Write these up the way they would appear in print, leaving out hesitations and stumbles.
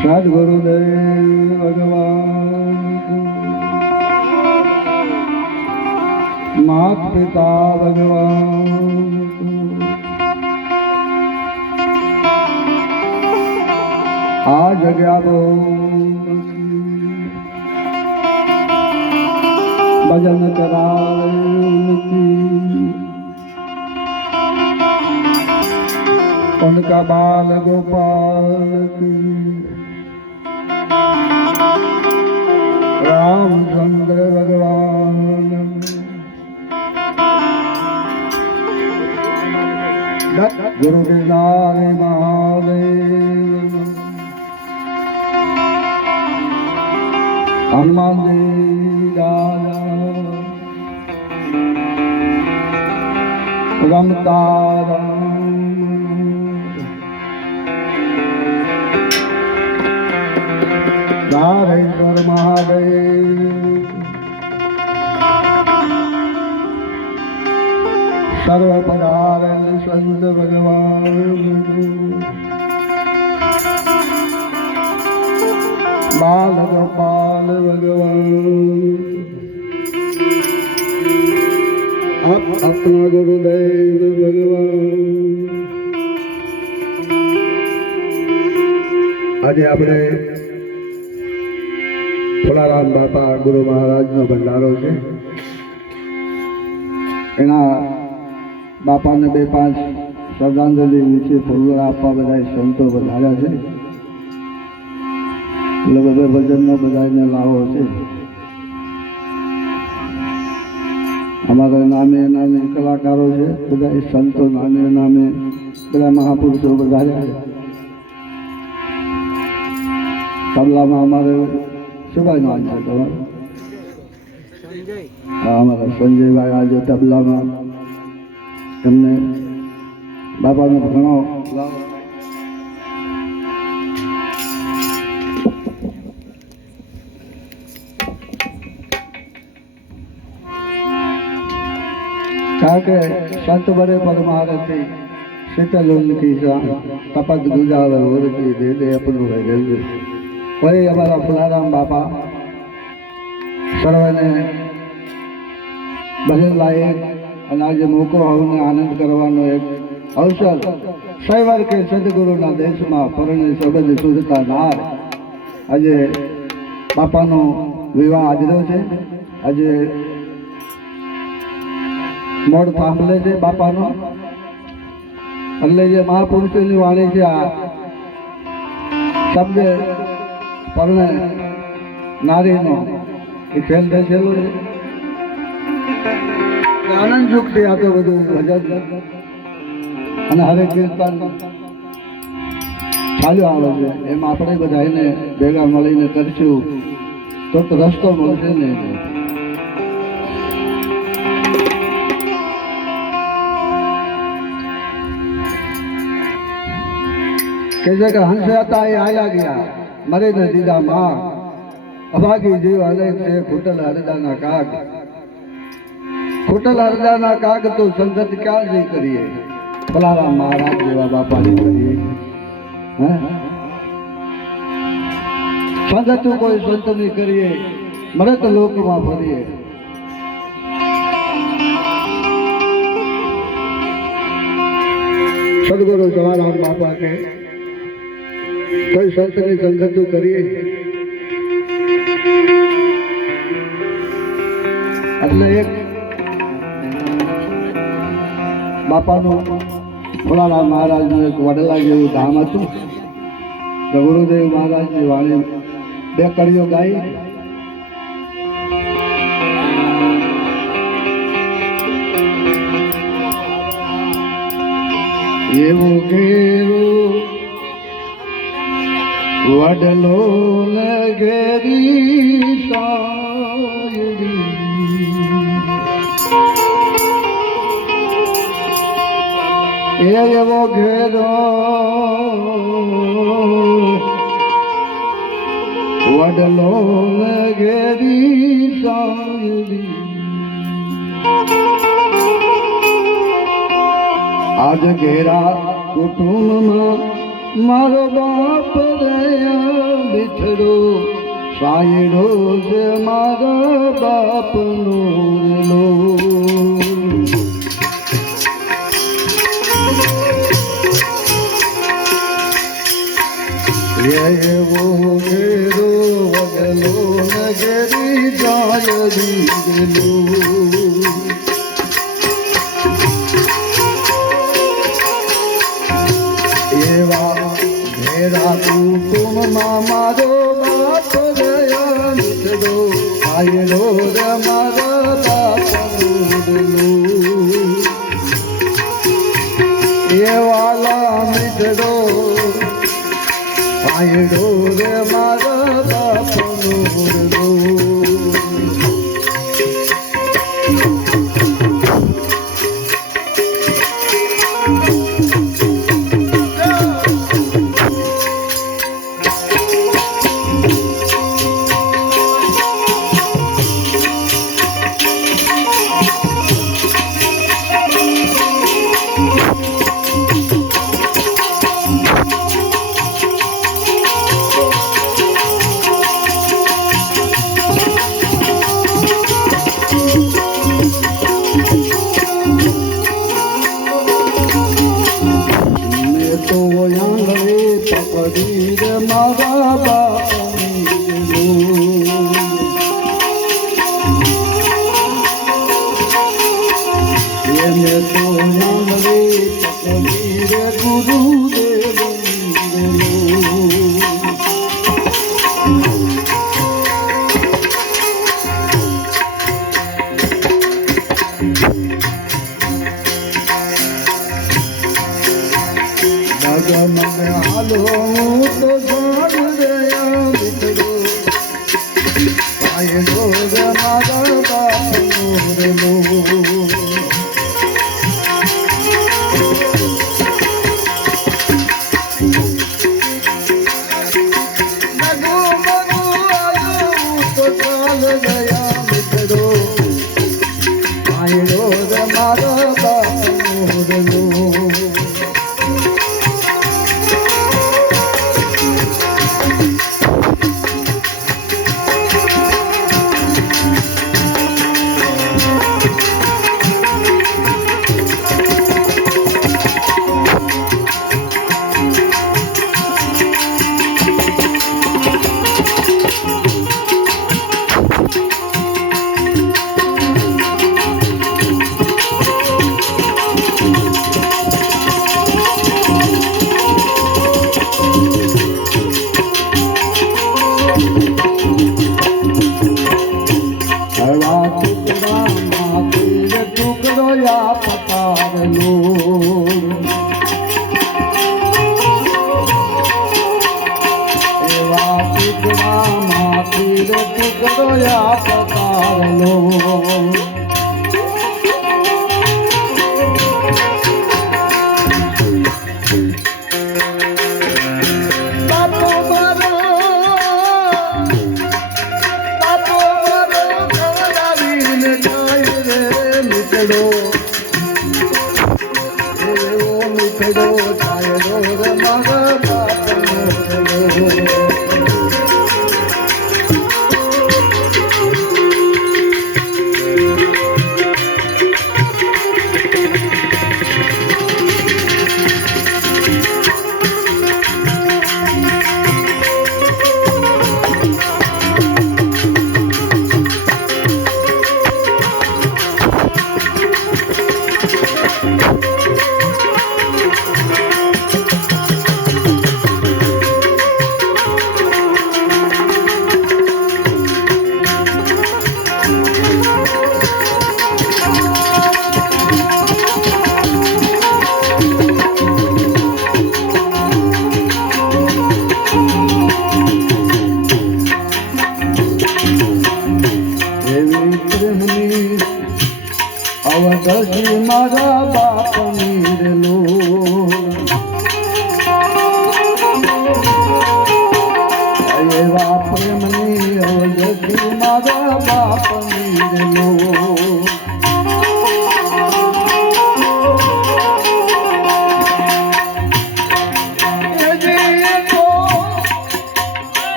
સદગુરુદેવ ભગવાન માત પિતા ભગવાન આ જગ્યા ભજન કરાવે उनका बाल गोपाल की रामचंद्र भगवान गुरु गिरधारी महादेव हनुमान जी राजा रमता नारेश्वर महादेव सर्व पदार्थ संत भगवान बाल गोपाल भगवान अपना गुरुदेव भगवान आज આપણે થોલારામ બાપા ગુરુ મહારાજનો ભંડારો છે. એના બાપાને 2-5 શ્રદ્ધાંજલિ નીચે ફૂલ આપવા બધા સંતો વધાર્યા છે. એટલે બધા ભજનનો બધાને લાવો છે. અમારા નામે નામે કલાકારો છે, બધા સંતો નામે નામે બધા મહાપુરુષો વધાર્યા છે. તબલામાં અમારે શું નામ છે તમારું? હા, અમારા સંજયભાઈ આજે તબલામાં એમને બાપાનો ઘણો કારણ કે સંત બરે પરમારથી શીતલ ઉનકી તપત ગુજાર ઓરતી દે દે અપનું રેલવે કોઈ અમારા ફુલારામ બાપા સર્વને ભજન લાયક અને આજે મોકો હોવાનો આનંદ કરવાનો એક અવસર સૈવાર કે સદગુરુના દેશમાં પરણે શબ્દ સુરતા નાર આજે બાપાનો વિવાહ આજરો છે. આજે મોડ થાંભલે છે બાપાનો. એટલે જે મહાપુરુષોની વાણી છે આ શબ્દ પરણે નારીનો એ ખેલ થયેલો છે. આનંદ સુખથી આ તો બધું ભજન અને હરે કીર્તન ચાલ્યો આવે છે. એમાં આપણે બધા એને ભેગા મળીને કરશું તો રસ્તો મળશે ને. કે જે કે હંસ હતા એ આયા ગયા મરે ન દીધા માં અભાગી જીવ અનેક છે ખૂટલ હરદાના કાગ. ખૂટલ હરદાના કાગ તો સંગત ક્યાં જઈ કરીએ? ફલારામ મહારાજ જેવા બાપાની કરીએ. હે સંગત કોઈ સંતની કરીએ, મરત લોકમાં ફરીએ. સદગુરુ સવારામ બાપા કે કોઈ સંતની સંગત કરીએ એટલે એક બાપાનું ભોળાનાથ મહારાજનું એક વડલા જેવું ધામ હતું. ગુરુદેવ મહારાજની વાણી 2 કડીઓ ગાઈ. એવું ઘેરું વડલો ને ઘેરી સાયરી એવો ઘેરો વડલો ને ઘેરી સાયરી આજ ઘેરા કુટુંબમાં મારો બાપ રહ્યા બિછડો સાયડો છે મારા બાપનો લો એવો ઘેરો વગલો નગરી જાય દીધેલો એવા ઘેરા કુટુંબમાં મારો બાપ રહ્યા મિત્રો આયરો રે મારા બાપનો એ વાલા મિત્રો આયડો રે મારા બાપનો પકડી રે મારા બાપની એને તો નામ રે પકડી રે ગુરુદેવ મગ હાલો તો જાણ રહ્યા મિત્રો આયડો રે મારા બાપનો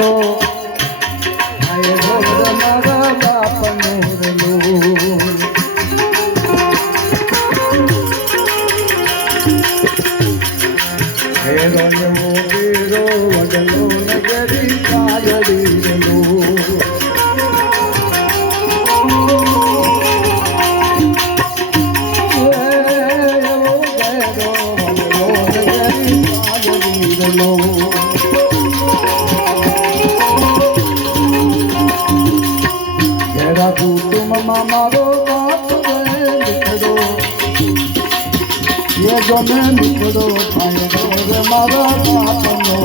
નીકળો મારા બાપનો હેરો એવો બેરો વડલો નગરી કાયડીનો ઘેરા કુટુંબમાં મારો બાપ નીકળો એ ગમે નીકળો મારા બાપનો